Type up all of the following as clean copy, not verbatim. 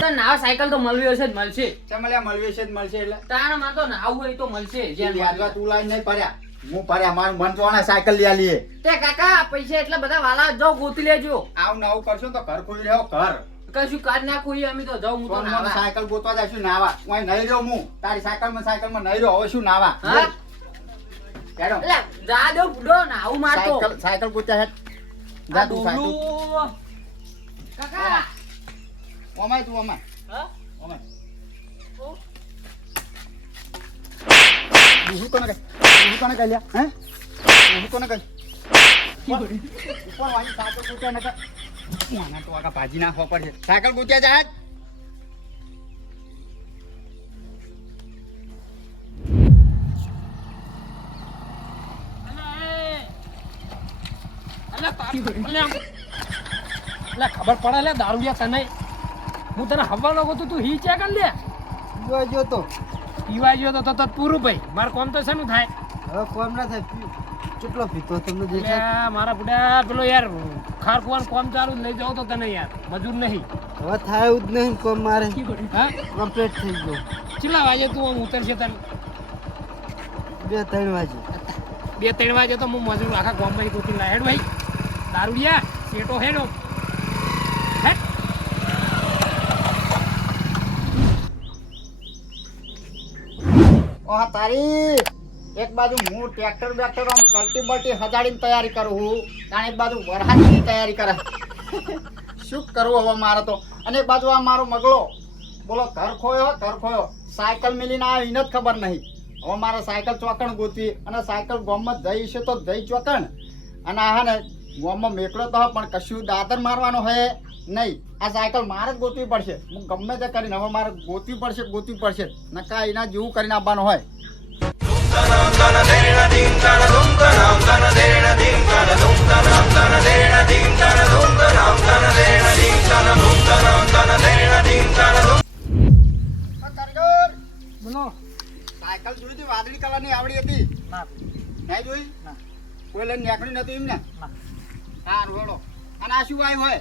તો નાવ સાયકલ તો મળવી હશે જ મળશે. ચમલ્યા મળવી છે જ મળશે એટલે તાણ માં તો નાવું હોય તો મળશે. તું વ્યાજવા તું લાઈ નહીં ભર્યા હું ભર્યા મારું મન જોવાના સાયકલ લઈ આલીએ તે કાકા પૈસા એટલા બધા વાલા જાવ ગોતી લેજો. આવું નવું કરશો તો ઘર ખોઈ રહ્યો ઘર કશું કાઢ નાખું ઈ અમે તો જાઉં હું તો મને નાવા. સાયકલ ગોતવા જઈશું નાવા હું નહીં રહ્યો હું તારી સાયકલમાં નહીં રહ્યો હવે શું નાવા હા? હેડો. એટલે જા દો બુડો નાવું મારતો. સાયકલ ગોત્યા હેડ જા તું સાયકલ ડોલું. કાકા ઓમાય તું ઓમાય હા? ઓમાય ઓ, બીજું કોને કહી લ્યા હે બીજું કોને કહી ઉપર વાળી સાયકલ ગોત્યા નકર મને તો આગા ભાજી નાખવા પડશે સાયકલ ગોત્યા જા હેડ. ખબર પડે લે દારૂડિયા તને હું તને હવાનો કહું તું હી ચેક કર લે. જો તો પીવા ગયો તો તત પૂરું ભાઈ મારે કોમ તો શેનું થાય. હવે કોમ ના થાય કેટલો પીતો તમને એટલે મારા બુડા પેલો યાર ખાર કુવાનું કોમ ચાલુ જ લઈ જાવ તો તને યાર મજૂર નહીં. હવે થાય જ નહીં કોમ મારે હા કમ્પ્લીટ થઈ ગયો કેટલા વાગે તું આમ ઉતરશે તને 2-3 વાગે 2-3 વાગે તો હું મજૂર આખા ગામમાં કોકી ના હેડ ભાઈ દારૂડિયા શેટો હેડો હેડ. ઓહ તારી એક બાજુ હું ટ્રેક્ટર બેક્ટર આમ કલ્ટી હજાડીને તૈયારી કરું હું અને એક બાજુ વરહાદની તૈયારી કરે શું કરવું હવે મારે તો અને એક બાજુ આ મારો મગલો બોલો ઘર ખોયો સાયકલ મિલીને આ એને જ ખબર નહીં હવે મારે સાયકલ ચોકણ ગોતવી અને સાયકલ ગામમાં જઈ છે તો જઈ ચોકણ અને આ ને ગામમાં મેકલો તો પણ કશું દાદર મારવાનો હે નહીં આ સાયકલ મારે જ ગોતવી પડશે હું ગમે તે કરીને હવે મારે ગોતવી પડશે નકા એના જેવું કરીને આપવાનું હોય બોલો સાયકલ જોઈ હતી વાદળી કલરની આવડી હતી ના નહીં જોઈ ના કોઈ લઈને નીકળી નતું એમને ના સારું હેડો અને આ શું આવ્યું હોય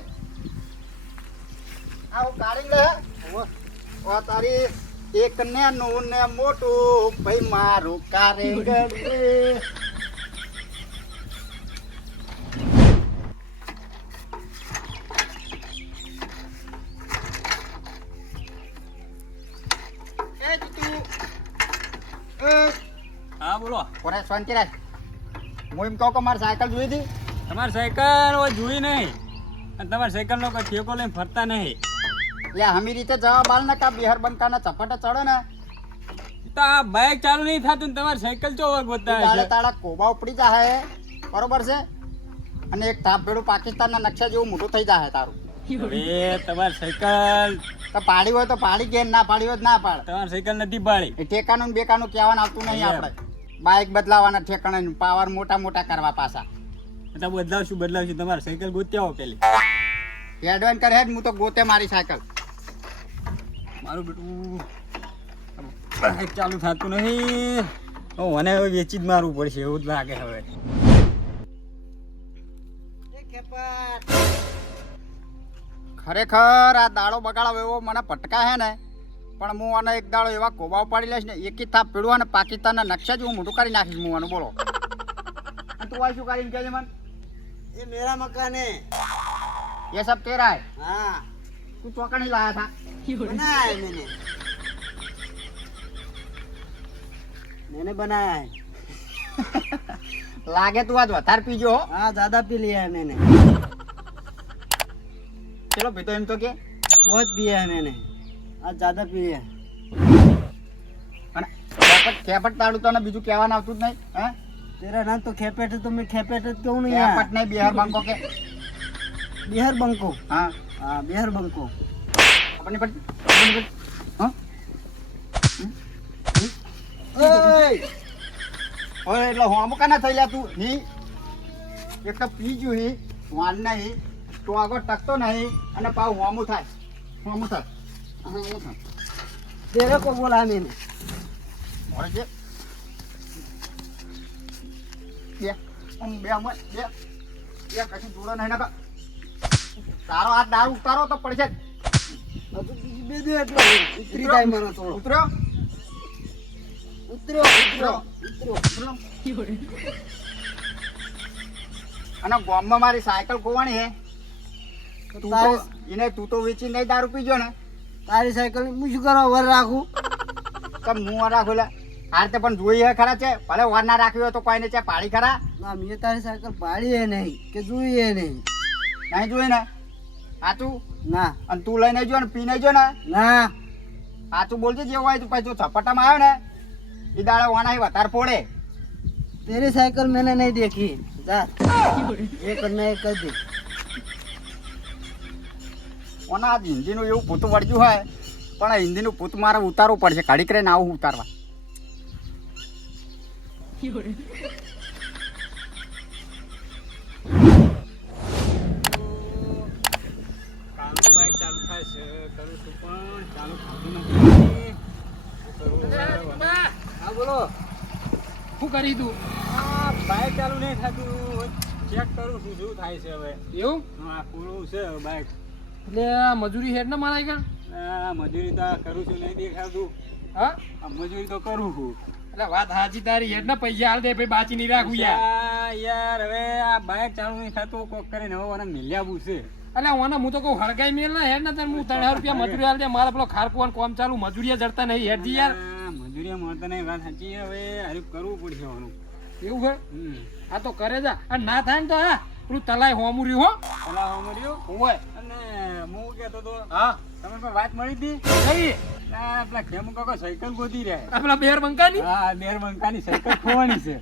આ કાઢી લે ઓ તારી એક નેનું ને મોટું ભાઈ મારું કારેગર હા બોલો કોને શાંતિ રાખ હું એમ કહું કે મારી સાયકલ જોઈ હતી તમારી સાયકલ જોઈ નહીં અને તમારી સાયકલનો કોઈ ઠેકો લઈને ફરતા નહીં. એટલે હમી રીતે જવાબ આલ ને કા બિહાર બંકાના ચપટા ચડે ને તો આ બાઇક ચાલુ નહીં થતું ને તમારી સાયકલ ચો ગોતા તાળે તાળા કોબા ઉપડી જાય બરોબર છે અને એક તાપ ભેડું પાકિસ્તાનના નકશા જેવું મોટું થઈ જાય તારું અરે તમારી સાયકલ તો પાડી હોય તો પાડી કે ના પાડી હોય તો ના પાડ તમારી સાયકલ નથી પાડી. એ ઠેકાનું ને બેકાનું કહેવાનું આવતું નહીં આપણે બાઇક બદલાવાના ઠેકાણે પાવર મોટા કરવા પાછા તો બદલાવશું તમારી સાયકલ ગોતી આવો પેલી એડવાન્સ કરે હેડ હું તો ગોતે મારી સાયકલ મારું બેટું બાઇક ચાલુ થતું નહીં મને હવે વેચી જ મારવું પડશે એવું જ લાગે હવે. ખરેખર આ દાડો બગાડો એવો મને પટકા હે ને પણ હું આને એક દાડો એવા કોબા પાડી લઈશ ને એક થાપ પીડું અને પાકિસ્તાનના નકશા જ હું મોટું કરી નાખીશ હું આનું બોલો અને તું આ શું કરીને કહે છે મને ये मेरा मकान है ये सब तेरा है हाँ तू चौकड़ ही लाया था बनाया है मैंने बनाया है लागे तू आज વધારે પીજો હો हाँ ज्यादा पी लिया है मैंने ચલો પીતો એમ તો કે बहुत पिया है मैंने आज ज्यादा पी लिया અને કેપટ તાડું તને બીજું કહેવાનું આવતું જ નહીં હે तेरा नाम तो खेपेट है तो मैं खेपेट क्यों नहीं है કેપટ નહીં બિહાર બંકો કે बिहार बंको હા हाँ बिहार बंको अपनी पट हाँ ઓય એટલે હોમ કાના થઈ લ્યા તું ની એક તો પી ગયું હી વાન નહીં તો આગળ ટકતો નહીં અને પાવ હોમું થાય तेरे को बोला मैंने મોરે છે બે બે કશું જોડો નહીં ના તારો આ દારૂ ઉતારો તો પડશે જ હજુ બીજી બે દે એટલે ઉતરી જાય મારો થોડો. ઉતરો ઉતર્યો. અને ગામમાં મારી સાયકલ ખોવાની હે તું તો તારી- એને તું તો વેચી નહીં દારૂ પીજો ને તારી સાયકલ હું શું કરવા વર રાખું? તમ હું વાર રાખું લે હાર તે પણ જોઈ હે ખરા છે ભલે વાર ના રાખ્યું હોય તો કોઈને છે પાડી ખરા ના મેં તારી સાયકલ પાડી એ નહીં કે જોઈએ નહીં. નહીં જોઈ ને સાચું ના અને તું લઈને જો ને પી નહીં જો ને ના સાચું બોલજે જેવું હોય તું પછી તું ઝપટામાં આવ્યો ને એ દાડા વાના વધારે પોડે तेरी साइकिल मैंने नहीं देखी जा एक नहीं कर दी ઓના આ હિન્દીનું એવું ભૂત વળગ્યું હોય પણ આ હિન્દીનું ભૂત મારે ઉતારવું પડશે ઘડી કરીને આવું ઉતારવા કામનું બાઈક ચાલુ થાય છે કરું છું પણ ચાલુ થતું નથી. શું કરું? હા બોલો. શું કરી તું આ બાઈક ચાલુ નહીં થતું ચેક કરું છું શું થાય છે હવે. એવું હા પૂરું છે હવે બાઈક. એટલે આ મજૂરી હેડ ને મારા આગળ આ મજૂરી તો આ કરું છું નહીં દેખાતું. હા આ મજૂરી તો કરું છું. એટલે વાત સાચી તારી હેડ ને પૈસા હાલ દે ભાઈ બાચી નહીં રાખું યાર યાર હવે આ બાઈક ચાલુ નહીં થતું કોક કરીને હવે મને મિલ્યાવું છે. એટલે ઓને હું તો કહું હળગાઈ મેલ ને હેડ ને તને હું 3000 રૂપિયા મજૂરી હાલ દે મારા પેલો ખારકુવાનું કોમ ચાલુ મજૂરીયા જડતા નહીં હેડ યાર આ મજૂરી મળતા નહીં વાત સાચી હવે હરીફ કરવું પડશે હવે. એવું છે હમ આ તો કરે જા અને ના થાય ને તો હા પેલું તલાય હોમું રહ્યું હો પેલા મળ્યું ઓય અને હું કહેતો તો હા તમે કોઈ વાત મળી હતી કઈ આ પેલા ખેમુ કાકા સાયકલ ગોતી રહ્યા. આ પેલા બેર બંકાની હા બેર બંકાની સાયકલ ખોવાની છે.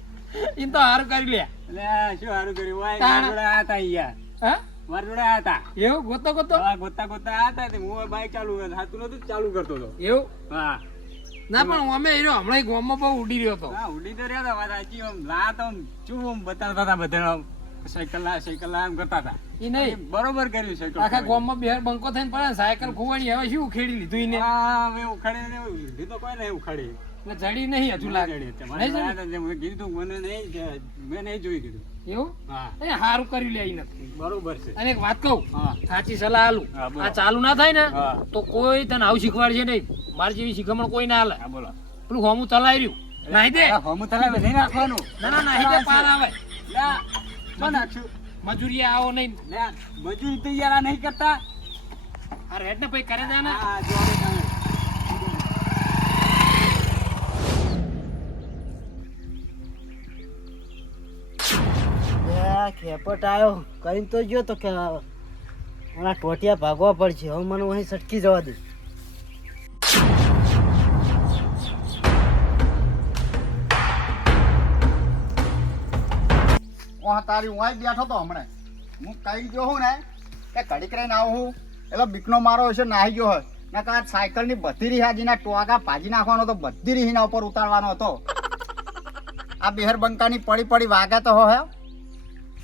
એમ તો હારું કરી લે એટલે આ શું સારું કર્યું વાય તાણ. મારા જોડે આયા હતા યાર હા મારા જોડે આયા હતા. એવું ગોતો ગોતો હા ગોતા ગોતા આયા હતા તે હું બાઈક ચાલુ થતું નતું ચાલુ કરતો હતો. એવું હા ના પણ અમે એ રહ્યો હમણાં ગામમાં બહુ ઉડી રહ્યો હતો હા ઉડી તો રહ્યા હતા વાત સાચી આમ લા તો આમ શું આમ બતાવતા હતા બધા સાયકલ લા એમ કરતા હતા. ઈ નહીં બરોબર કર્યું સાયકલ આખા ખોવાની. ગામમાં બેર બંકો થઈને પડે ને સાયકલ ખોવાની હવે શું ખેડી લીધું ઈને હા હવે ઉખાડી ને લીધી તો કોઈ નહીં ઉખાડી. એટલે જડી નહીં હજુ લાગે જડી. નહીં તમારે જડી? આયા હતા તે મેં કીધું મને નહીં મેં નહીં જોઈ કીધું. એવું હા એ હારું કર્યું લે ઈ નથી બરોબર છે. અને એક વાત કહું હા સાચી સલાહ આલું હા, બોલો. આ ચાલુ ના થાય ને હા. તો કોઈ તને આવું શીખવાડશે નહીં મારી જેવી શીખમણ કોઈ ના હાલે હા બોલો. પેલું હોમું તલાઈ રહ્યું નાહી દે આ હોમું તલાવે નહીં નાખવાનું. ના ના નાહી દે પાર આવે લા, શું નાખશું? મજૂરી આવો નહીં લા, મજૂરી તો યાર આ નહીં કરતા. આ રેડ ને ભાઈ કરે છે ને હા, જોડે તમે. ખેપટ આવ્યો કરીને તો જો તો કે મારા ટોટિયા ભાગવા પડશે હવે મને અહીં સટકી જવા દે. ઓહ તારી હું અહીં બેઠો તો હમણાં હું કઈ ગયો હું ને કે ઘડીક રહીને આવું હું એટલે બીકનો મારો હશે નાહી ગયો હોય ને કે આ સાયકલની બધી રીહાજીના ટોગા ભાજી નાખવાનો તો બધી રીહીના ઉપર ઉતારવાનો હતો આ બેહર બંકાની પડી પડી વાગે તો હો હે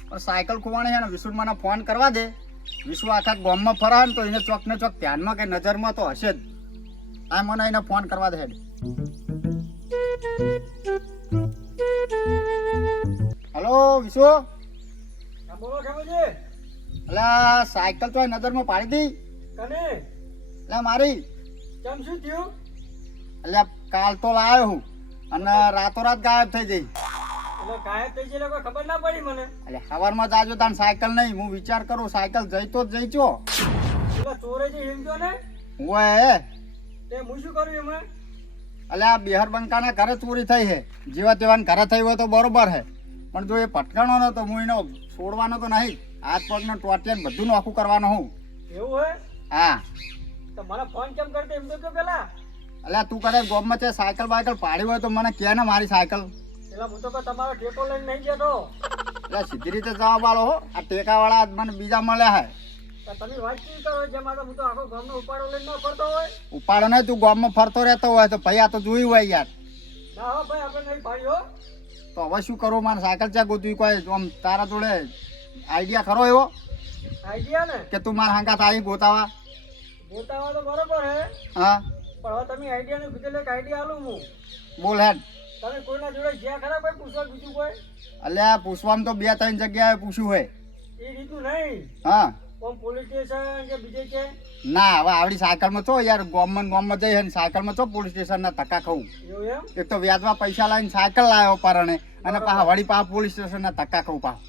પણ સાયકલ ખોવાણી છે ને વિશુને મને ફોન કરવા દે વિશુ આખા ગામમાં ફરાવે ને તો એને ચોક ને ચોક ધ્યાનમાં કે નજરમાં તો હશે જ આ મને એને ફોન કરવા દે હેડ. હલો વિશુ બોલો ખેમુજી અલા સાયકલ તો નજરમાં પાડી દી કને એટલે મારી કેમ શું થયું એટલે કાલ તો લાવ્યો હું અને રાતોરાત ગાયબ થઈ જઈ એટલે ગાયબ થઈ ગયેલો કોઈ ખબર ના પડી મને એટલે સવારમાં જાજો તાન સાયકલ નહીં હું વિચાર કરું સાયકલ જઈ તો જ જઈ છો એટલે ચોરે જે હિમજો ને ઓય તે હું શું કરું એમાં એટલે આ બિહાર બંકાના ઘરે ચોરી થઈ છે જેવા તેવાને ઘરે થઈ હોય તો બરોબર છે પણ જો એ પટકાણો ને તો હું એનો છોડવાનો તો નહીં હાથ પગનો ટોટિયા બધું નોખું કરવાનો હું એવું હે હા તો મને ફોન કેમ કરતો એમ તો કે પેલા એટલે તું કરે ગોમમાં છે સાયકલ બાયકલ પાડી હોય તો મને કહે ને મારી સાયકલ પેલા હું તો કે તમારો ટેકો લઈને નહીં જતો એટલે સીધી રીતે જવાબ આલો હો આ ટેકાવાળા મને બીજા મળ્યા છે તો તમે વાત કેવી કરો જેમાં તો હું તો આખો ગામનો ઉપાડો લઈને ન ફરતો હોય ઉપાડો નહીં તું ગામમાં ફરતો રહેતો હોય તો ભાઈ આ તો જોયું હોય યાર ના હો ભાઈ આપણે નહીં પાડ્યો તો હવે શું કરું મારે સાયકલ ચા ગોતવી કોઈ આમ તારા જોડે આઈડિયા ખરો એવો આઈડિયા ને કે તું મારા હાંકાત આવી ગોતાવા ગોતાવા તો બરોબર હે હા પણ હવે તમે આઈડિયાનું કીધેલું એક આઈડિયા આલું હું બોલ હેડ તમે કોઈના જોડે જ્યાં ખરા ભાઈ પૂછવા બીજું કોઈ એટલે પૂછવામાં તો 2-3 જગ્યાએ પૂછ્યું હોય એ રીતનું નહીં હા કોમ પોલીસ સ્ટેશન કે બીજે કે ના હવે આવડી સાયકલમાં છો યાર ગામમાં જઈ ને સાયકલમાં છો પોલીસ સ્ટેશનના ધક્કા ખાવું. એવું એમ એક તો વ્યાજમાં પૈસા લાવીને સાયકલ લાવ્યો પરણે અને પાછા વળી પાછા પોલીસ સ્ટેશનના ધક્કા ખાવું પાછા.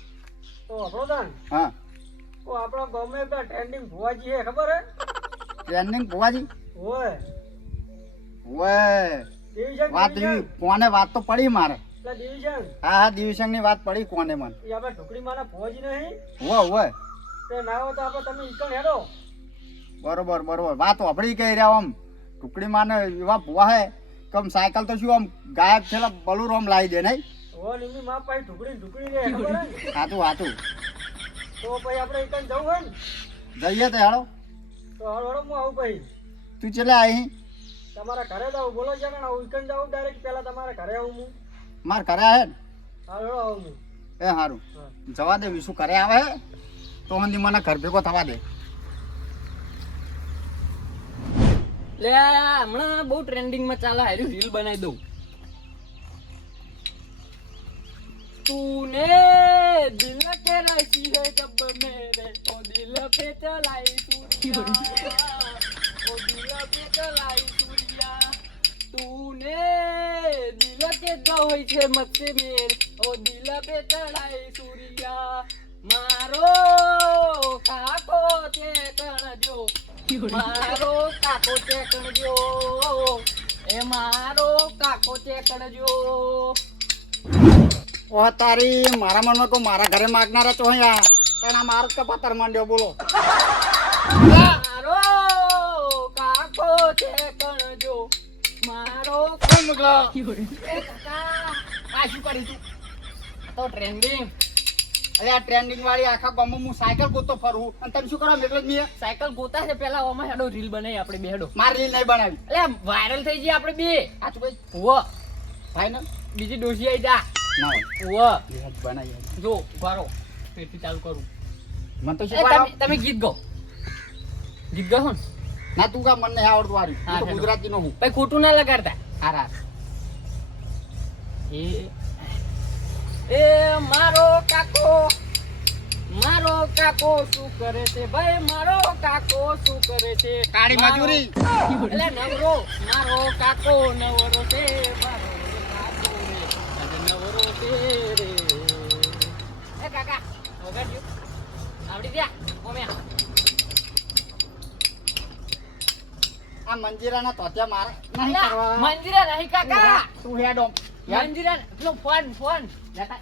તો આપણો તાન હા તો આપણા ગામમાં પેલા ટ્રેન્ડિંગ ભુવાજી હે ખબર હે ટ્રેનિંગ ભુવાજી હોય ઓય ડિવિઝન વાત એવી કોને વાત તો પડી મારે. પેલા ડિવિઝન હા દિવ્યસંગની વાત પડી કોને મને. એ આપણે ઢુકડી માના ભુવાજી નહીં હોય તે ના હોય તો આપણે તમે ઈકણ હેડો બરોબર વાત વાપરી કહી રહ્યા આમ ટુકડીમાં ને એવા ભૂવા હે કે આમ સાયકલ તો શું આમ ગાયબ થયેલા બલુર આમ લાવી દે નહીં. હો નિમની માં પાઈ ઢુકડી રે ખબર હે હાતું તો પછી આપણે ઈકણ જવું હોય ને જઈએ તો હેડો. તો હળો હું આવું પછી તું ચલે અહીં તમારા ઘરે જાવ બોલો છે ને આવું ઈકણ જાવ ડાયરેક્ટ પહેલા તમારા ઘરે આવું હું માર ઘરે હે ને? હળો આવું હું એ સારું જવા દે વિશુ ઘરે આવે હે તો હંધી મને ઘર ભેગો થવા દે. લે હમણાં બહુ ટ્રેન્ડિંગમાં ચાલે હારી રીલ બનાવી દઉં. तूने दिल के रखी है जब मेरे ओ दिल पे चलाई सूरिया ओ दिल पे चलाई सूरिया तूने दिल के गई છે મત મેર ઓ દિલ पे ચડાઈ सूरिया મારો કાકો તે કણજો મારો કાકો તે કણજો એ મારો કાકો તે કણજો. ઓ તારી મારા મનમાં કો મારા ઘરે માગનારા છો અહીંયા તેના માર કે પત્તર માંડ્યો બોલો. મારો કાકો તે કણજો મારો કણગો એ કાકા આ શું કરી તું તો ટ્રેન્ડિંગ. અરે આ ટ્રેન્ડિંગ વાળી આખા ગામમાં હું સાયકલ ગોતો ફરું અને તમે શું કરો મેકલો જ નહીં. સાયકલ ગોતા છે પેલા ઓમાં હેડો રીલ બનાવી આપણે બે હેડો માર રીલ નહીં બનાવી. એટલે વાયરલ થઈ ગઈ આપણે બે. સાચું ભાઈ હુઓ ફાઈનલ બીજી ડોસી આવી જા ના હોય હુઓ રીલ બનાવી જો ઉભારો પેટી ચાલુ કરું. મને તો એ શીખવાડો. તમે ગીત ગાઓ ગીત ગાઓ ને ના તું કા મને નહીં આવડતું વારી હા, હું તો હેડો. ગુજરાતી નો હું. ભાઈ ખોટું ના લગાડતા. હારા એ મારો કાકો શું કરે છે ભાઈ મારો કાકો શું કરે છે કાળી મજૂરી. એટલે નવરો મારો કાકો નવરો છે મારો કાકો રે અને નવરો છે રે. એ કાકા વગાડજો આવડી ગયા ઓમ્યા. આ મંજીરાના તોત્યા મારે નહીં કરવા. મંજીરા નહીં કાકા તું હેડો મંજીરા પેલો ફોન લેતા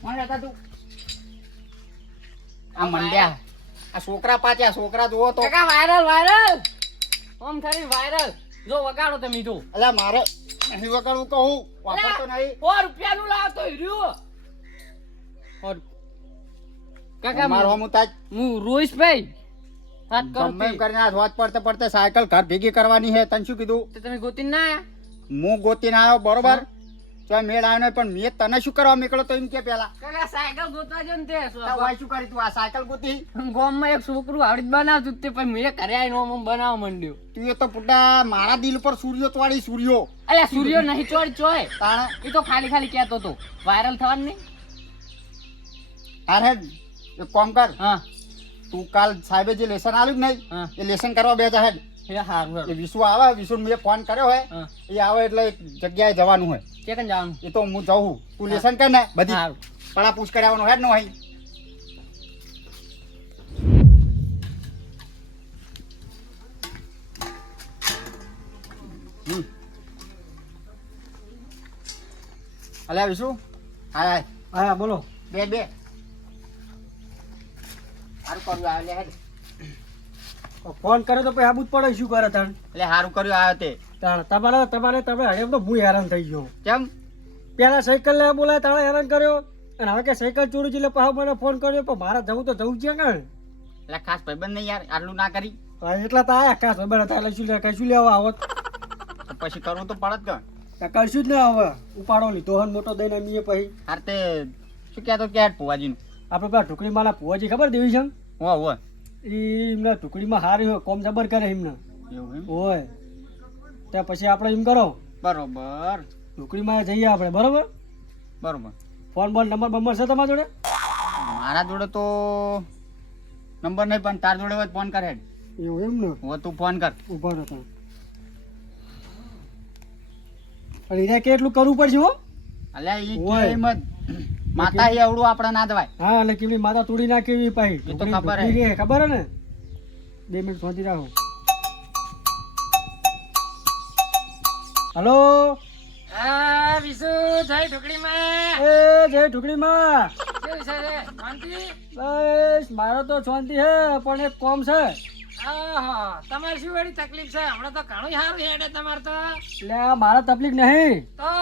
કોણ લેતા તું આ મંડ્યા આ છોકરા પાછા છોકરા જુઓ તો. કાકા વાયરલ ઓમ ખરી વાયરલ જો વગાડો તમે જો. અલ્યા મારે નહીં વગાડવું કહું વાપરતો નહીં. 100 રૂપિયાનું લાવતો હીરો. કાકા મારો હમું તાજ હું રોઈશ ભાઈ વાત કરું ગમે એમ કરીને આ રોજ પડતે સાયકલ ઘર ભેગી કરવાની છે. તને શું કીધું? તો તમે ગોતીને ના આયા. હું ગોતીને આવ્યો બરોબર તો મેળ આવ્યો નહીં પણ મેં તને શું કરવા નીકળ્યો તો એમ કે પેલા કાકા સાયકલ ગોતવા જો ને તે વાય શું કરી તું આ સાયકલ ગોતી? ગામમાં એક છોકરું આવડી જ બનાવતું જ તે પછી મેં ઘરે આવીને ઓમ બનાવવા માંડ્યો. તું એ તો પુટા મારા દિલ પર સૂર્યો તોડી સૂર્યો અલ્યા સૂર્યો નહીં ચોય તાણે એ તો ખાલી કહેતો હતો વાયરલ થવાનું નહીં. અરે એક કામ કર હા તું કાલ સાહેબે જે લેસન આલ્યું જ હા. નહીં એ લેસન કરવા બે જા હેડ. એ હારું એ વિશુ આવે વિશુ મેં ફોન કર્યો હોય હા એ આવે એટલે એક જગ્યાએ જવાનું હોય કેકન જવાનું. એ તો હું જઉં તું લેસન કર ને બધી હારું પડા પૂછ કરાવવાનું હેડ નો હોય. અલ્યા વિશુ હાય હા બોલો બે સારું કર્યું આવે લે હેડ. ફોન કરે તો પછી આબુ જ પડે શું કરે તાણ એટલે સારું કર્યું આવે તે તાણ તમારે તમે હડે તો હું હેરાન થઈ ગયો. કેમ પેલા સાયકલ લેવા બોલાય તાણે હેરાન કર્યો અને હવે કે સાયકલ ચોરી છે એટલે પાછો મને ફોન કર્યો પણ મારે જવું તો જવું છે ને. એટલે ખાસ ભાઈબંધ નહીં યાર આટલું ના કરી હા એટલા તો આયા કાશ બરાબર હતા એટલે શું કશું લેવા આવત તો પછી કરવું તો પડે જ કે કશું જ ના હવે ઉપાડો લીધો હન મોટો દઈને અમીએ પછી હાર તે શું કહેતો કે પુવાજીનું આપણે પેલા ટુકડી માના ભુવાજી ખબર દેવી છે હો એ એમના ટુકડીમાં હારી હોય કોમ જબર કરે એમને એવું એમ હોય ત્યાં પછી આપણે એમ કરો બરોબર ટુકડીમાં જઈએ આપણે બરોબર બરોબર ફોન બોન નંબર છે તમારા જોડે? મારા જોડે તો નંબર નહીં પણ તાર જોડે હોય ફોન કર હેડ. એવું એમ ને હો તું ફોન કર. ઊભા હતા અને એને કેટલું કરવું પડશે હો અલ્યા ઈ ઓય. કેમ જ માતા ઈ અવળું આપણે ના દવાય. હા એટલે કેમની માતા તોડી નાખી એવી પાછી એ તો ખબર હે. ઢોકળી ખબર હે ને 2 મિનિટ શાંતિ રાખો હલો હા વિશુ જય ઢોકળીમાં એ જય ઢોકળીમાં કેવું છે રે શાંતિ બસ મારો તો શાંતિ હે પણ એક કોમ છે આહા તમારે શું વળી તકલીફ છે હમણાં તો ઘણું સારું હેડે તમારે તો એટલે આ મારા તકલીફ નહીં તો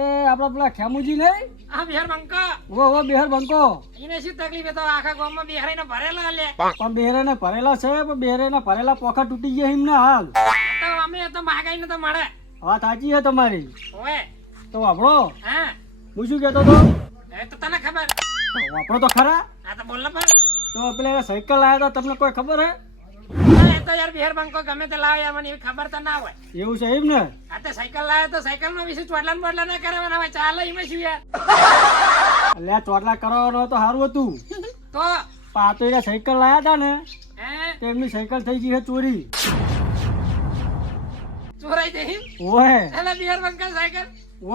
એ આપડા પેલા ખેમુજી નહીં આ બિહાર બંકા વો બેહર બંકો એને શું તકલીફ તો આખા ગામમાં બિહારીને ભરેલા લે પણ બેહરે ભરેલા છે પણ બેહરે ભરેલા પોખા તૂટી ગયા એમને હાલ તો અમે તો માગાઈ ને તો મળે વાત સાચી છે તમારી ઓએ તો વાપરો હા હું શું કહેતો હતો એ તો તને ખબર વાપરો તો ખરા આ તો બોલ ને પણ તો પેલા સાયકલ લાયા હતા તમને કોઈ ખબર હે એ તો યાર બિહાર બંકો ગમે તે લાવે યાર મને એવી ખબર તો ના હોય એવું છે એમ ને આ તો સાયકલ લાવે તો સાયકલ માં વિશે ચોટલા બોટલા ના કરાવવાના હોય ચાલે એમાં શું યાર એટલે આ ચોટલા કરવાનો તો સારું હતું તો પણ આ તો એ સાયકલ લાયા હતા ને હે તો એમની સાયકલ થઈ ગઈ છે ચોરી ચોરાઈ દે ઓય એટલે બિહાર બંકા સાયકલ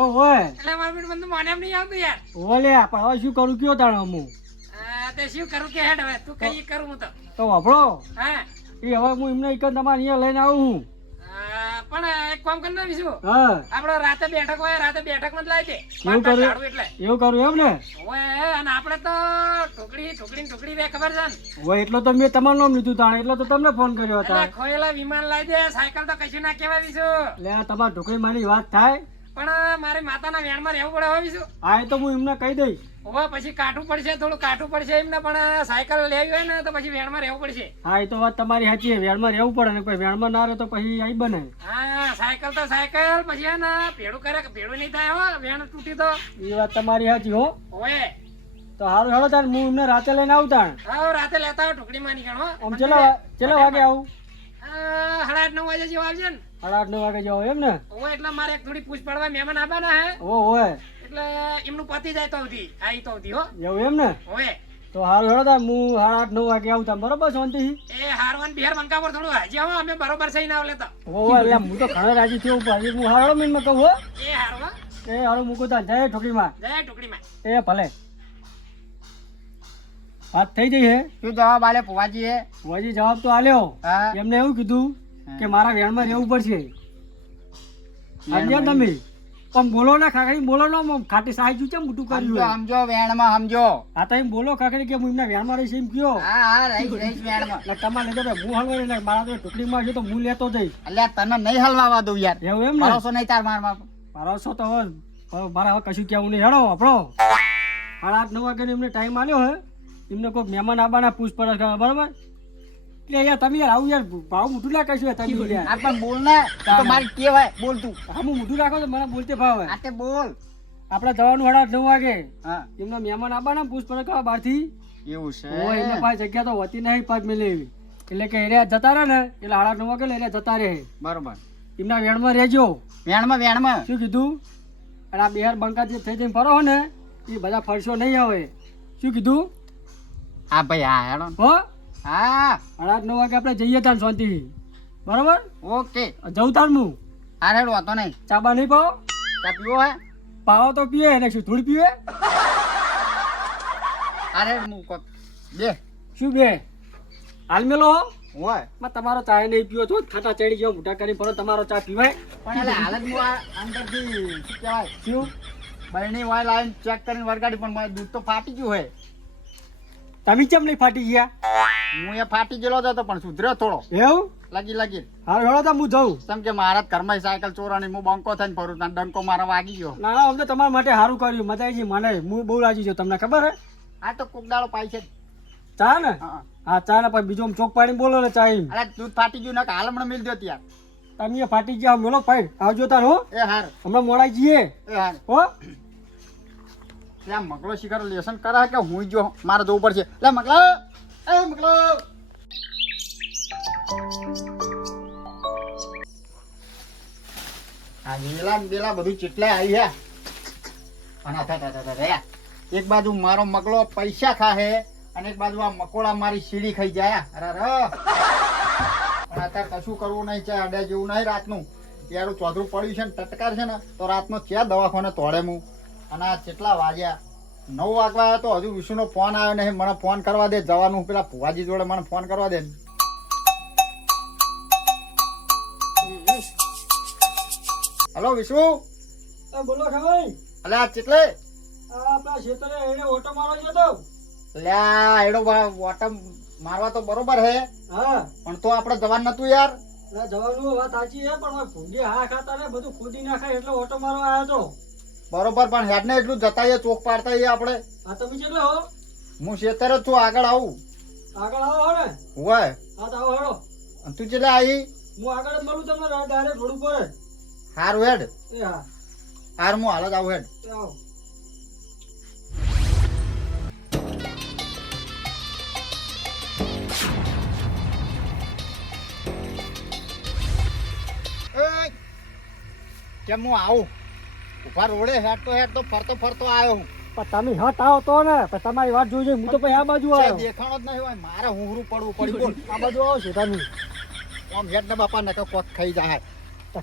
ઓય એટલે મારું બેટ બંધુ મને એમ નહીં આવતું યાર ઓલે પણ હવે શું કરું કયો તાણ હું તે શું કરું કે હેડ હવે તું કઈ કરું હું તો વાપરો હા એ હવે હું એમને એક તમારે અહીંયા લઈને આવું પણ એક કામ કરી નાખીશું હા આપણે રાતે બેઠક હોય રાતે બેઠક માં જ લાવી દે એવું પાટા કરું ઝાડુ એટલે એવું કરું એમ ને ઓય અને આપણે તો ઢોકળી રે ખબર છે ને હોય એટલો તો મેં તમારું નામ લીધું તાણ એટલો તો તમને ફોન કર્યો હતા એટલે ખોયેલા વિમાન લાવી દે સાયકલ તો કશું ના કહેવા દીધું એટલે આ તમારા ઢોકળી મારી વાત થાય પણ મારે માતાના વેણમાં રહેવું પડે હવે બીજું આ એ તો હું એમને કહી દઈશ હવે પછી કાઠું પડશે થોડું કાઠું પડશે એમને પણ સાયકલ લેવી હોય ને તો પછી વેણમાં રહેવું પડશે હા એ તો વાત તમારી સાચી છે વેણમાં રહેવું પડે ને કોઈ વેણમાં ના રહે તો પછી આઈ બને હા સાયકલ તો સાયકલ પછી હે ને ભેડું કરે ભેડું નહીં થાય હો વેણ તૂટી તો એ વાત તમારી સાચી હો ઓય તો સારું હેડો તાણ હું એમને રાતે લઈને આવતા હા રાતે લેતા હોય ઢોકળી માં નીકળો આમ ચેલા વાગે આવું 8:30 વાગે જેવું આવજે ને 8:30 વાગે જાવ એમ ને ઓય એટલે મારે એક થોડી પૂછ પડવા મહેમાન આવવાના હે હોય એટલે એમનું પતિ જાય તો આવતી આઈ તો આવતી હો એવું એમ ને ઓય તો સારું હેડો તાણ હું 8:30 વાગે આવતા બરોબર શાંતિ એ હારવાન બિહાર બંકા પર થોડું હાજી આવો અમે બરોબર સહી ના લેતા એટલે હું તો ઘણા રાજી થયો પછી હું હારો મિનિટમાં કહું હો એ હારવા એ હારું મૂકું તાણ જય ઠોકરીમાં જય ટુકડીમાં એ ભલે વાત થઈ ગઈ હે શું જવાબ આલે ફુવાજી એ? હજી જવાબ તો આલ્યો હા. એમને એવું કીધું કે મારા વેણમાં રહેવું પડશે સમજ્યા તમે પણ બોલો ના ખાખડી બોલો ના આમ ખાટી સાહેબ છે મોટું કર્યું સમજો હે. સમજો વેણમાં સમજો. હા તો એમ બોલો ખાખડી કે હું એમના વેણમાં રહીશ એમ કયો હા હા રહીશ રહીશ વેણમાં. એટલે તમારે લીધે ભાઈ હું હલવાઈ ને મારા તો ટુકડીમાં છે તો હું લેતો જઈશ અલ્યા તને નહીં હલવાવા દઉં યાર. એવું એમ ને ભરોસો નહીં તાર મારમાં. ભરોસો તો હવે મારે હવે કશું કહેવું નહીં હેડો આપણો 8:30 વાગે એમને ટાઈમ આલ્યો હે એમને કોઈ મહેમાન આવવાના પૂછપરછ કરવા બરાબર એટલે યાર તમે યાર આવું યાર ભાવ મોટું ના કશું તમે યાર આ પણ બોલ ને આ તો મારી ટેવ હે. બોલ તું. હા હું મોટું રાખો તો મને બોલતે ભાવે આ તે બોલ. આપણે જવાનું 8:30 વાગે હા એમના મહેમાન આવવાના પૂછપરછ કરવા બહારથી એવું છે. હોય એમના પાસે જગ્યા તો હોતી નહીં પાછ મેળવી એટલે કે એરિયા જતા રહે ને એટલે 8:30 વાગે એરિયા જતા રહે બરોબર. એમના વેણમાં રહેજો વેણમાં વેણમાં. શું કીધું અને આ બિહાર બંકા જે થઈ જઈને ફરો ને એ બધા ફરશો નહીં આવે શું કીધું હા ભાઈ હા હેડો. હો હા 8:30 વાગે આપણે જઈએ તાન શાંતિ બરોબર ઓકે. જવું તાન હું હા હેડો વાતો નહીં. ચાબા નહીં પાવો ચા પીવો હે? પાવો તો પીએ ને શું થોડી પીવે અરે હું કોક બે શું બે હાલ મેલો હોય માં તમારો ચા નહીં પીવો છો ખાટા ચડી ગયો મોટા કરી ફરો તમારો ચા પીવાય પણ એટલે હાલ જ હું આ અંદરથી શું કહેવાય શું બરણી વાય લાવીને ચેક કરીને વરગાડી પણ મારું દૂધ તો ફાટી ગયું હોય. તમે કેમ નહીં ફાટી ગયા હું એ ફાટી ગયેલો જ હતો પણ સુધર્યો થોડો. એવું લાગી લાગી હાલ હેડો તો હું જાઉં કેમ કે મારા જ ઘરમાં સાયકલ ચોરાની હું બંકો થઈને ફરું ત્યાં ડંકો મારા વાગી ગયો. ના ના અમને તમારા માટે સારું કર્યું મજા આવી ગઈ મને હું બહુ રાજી છું તમને ખબર હે આ તો કોક દાડો પાય છે. ચા ને હા હા ચા ને પછી બીજો આમ ચોક પાડીને બોલો ને ચા એમ અરે દૂધ ફાટી ગયું ને હાલ હમણાં મિલ દો ત્યાં. તમે ફાટી ગયા મેલો ફાઈન આવજો તાર હો એ હાર હમણાં મોડાઈ જઈએ એ હાર. હો ત્યાં મગલો શિકાર લેસન કરે કે હું જો મારે જવું પડશે. લે મગલો એ મગલો આ વેલા ને બેલા બધું ચેટલે આવી હે અને એક બાજુ મારો મગલો પૈસા ખાહે અને એક બાજુ આ મકોડા મારી સીડી ખાઈ જાય અરે પણ અત્યારે કશું કરવું નહીં છે અડે જેવું નહીં રાતનું યારું ચોધરું પડ્યું છે ને ટટકાર છે ને તો રાતનો ક્યાં દવાખાને તોડે હું અને આ કેટલા વાગ્યા 9 વાગવા આવ્યા તો હજુ વિશુનો ફોન આવ્યો નહીં મને ફોન કરવા દે જવાનું પેલા ભુવાજી જોડે મને ફોન કરવા દે હલો વિશુ બોલો ભાઈ અલે આ ચેટલે આપણા ખેતરે એને ઓટો મારવા ગયો તો લ્યા એડો વાટા મારવા તો બરોબર હે હા પણ તો આપણે જવાન નતું યાર ના જવાનું વાત સાચી છે પણ ભૂંડી હા ખાતા ને બધું ખોદી નાખાય એટલે ઓટો મારવા આવ્યો તો બરોબર પણ હેડને એટલું જતાઈએ ચોક પાડતાઈએ આપણે હા તમે કેટલે હો હું ખેતર જ છું આગળ આવું આગળ આવો હો ને હોય હા તો આવો હેડો અને તું ચેટલે આવી હું આગળ જ મળું તમને ડાયરેક્ટ રોડ ઉપર જ હારું હેડ એ હા હાર હું હાલ જ આવું હેડ એ આવો કેમ હું આવું ઉભા રોડે હેડ તો ફરતો ફરતો આવ્યો હું પણ તમે હટ આવો તો ને પણ તમારી વાત જોઈ હું તો પછી આ બાજુ આવ્યો દેખાણો જ નહીં હોય મારે હુંરું પડવું પડી બોલ આ બાજુ આવો છે તમે આમ હેડ ને બાપા નકા કોક ખાઈ જાય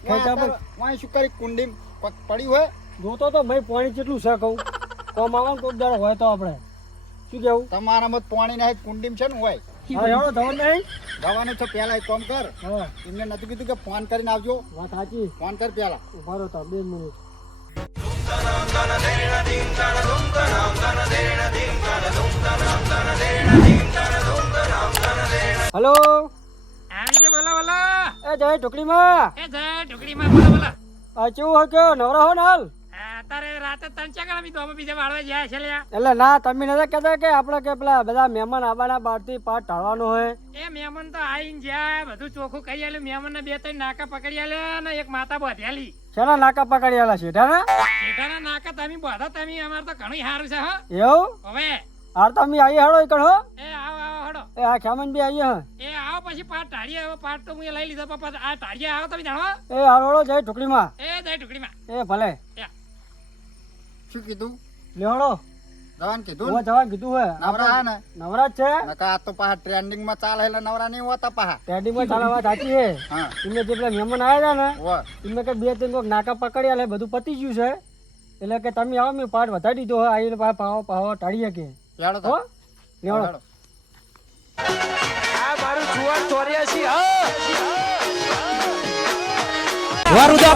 ખેંચા પર વાય શું કરી કુંડી કોક પડ્યું હોય જોતો તો ભાઈ પાણી કેટલું છે કહું કોમ આવે ને કોક દાડો હોય તો આપણે શું કેવું તમારામાં પાણી ના કુંડીમ છે ને હોય હા હેડો જવાનું નહીં જવાનું છે પેલા એક કામ કર હા એમને નતું કીધું કે ફોન કરીને આવજો વાત સાચી ફોન કર પેલા ઉભા રહો તો 2 મિનિટ હેલો આવી છે બોલો બોલો એ જય ટુકડીમાં એ જય ઢોકળીમાં બોલો બોલો આ કેવું હોય કે નવરા હો ને હાલ અત્યારે રાતે 3-4 ગણા તો અમે બીજા વાળવા ગયા છે લ્યા એટલે ના તમે નતા કહેતા કે આપણે કે પેલા બધા મહેમાન આવવાના બહારથી પાઠ ટાળવાનો હોય એ મહેમાન તો આઈને જ્યાં બધું ચોખ્ખું કરી આલ્યું મહેમાન ને 2-3 નાકા પકડી આલ્યા ને એક માતા બાંધ્યાલી શેના નાકા પકડી આલા છે ઠાના જેઠાના નાકા તમે બાંધો તમે અમાર તો ઘણું સારું છે હો એવું હવે હાર તમે આવી હાડો એકણ હો એ આવો આવો હડો એ આ ખેમન બી આવી હા એ આવો પછી પાટ ટાળીએ હવે પાટ તો હું લઈ લીધો પપ્પા આ ટાળીએ આવો તમે જાણો એ હાડો જય ટુકડીમાં એ જય ઢોકળીમાં એ ભલે શું કીધું લેવડો જવાન કીધું હું જવા કીધું હે નવરા હે ને નવરાજ છે નકા આ તો પાછા ટ્રેન્ડિંગ માં ચાલે એટલે નવરા નહીં હોતા પાછા ટેડીમાં ચાલે વાત સાચી છે હા એમને જે પેલા મહેમાન આવ્યા હતા ને હોય એમને કે 2-3 કોક નાકા પકડી આલે બધું પતી ગયું છે એટલે કે તમે આવો મેં પાઠ વધારી દીધો હોય આવીને પાહો પાહો ટાળીએ કે લેડો હો તો લેવડો આ મારું જુવાન 84 હા વારુદા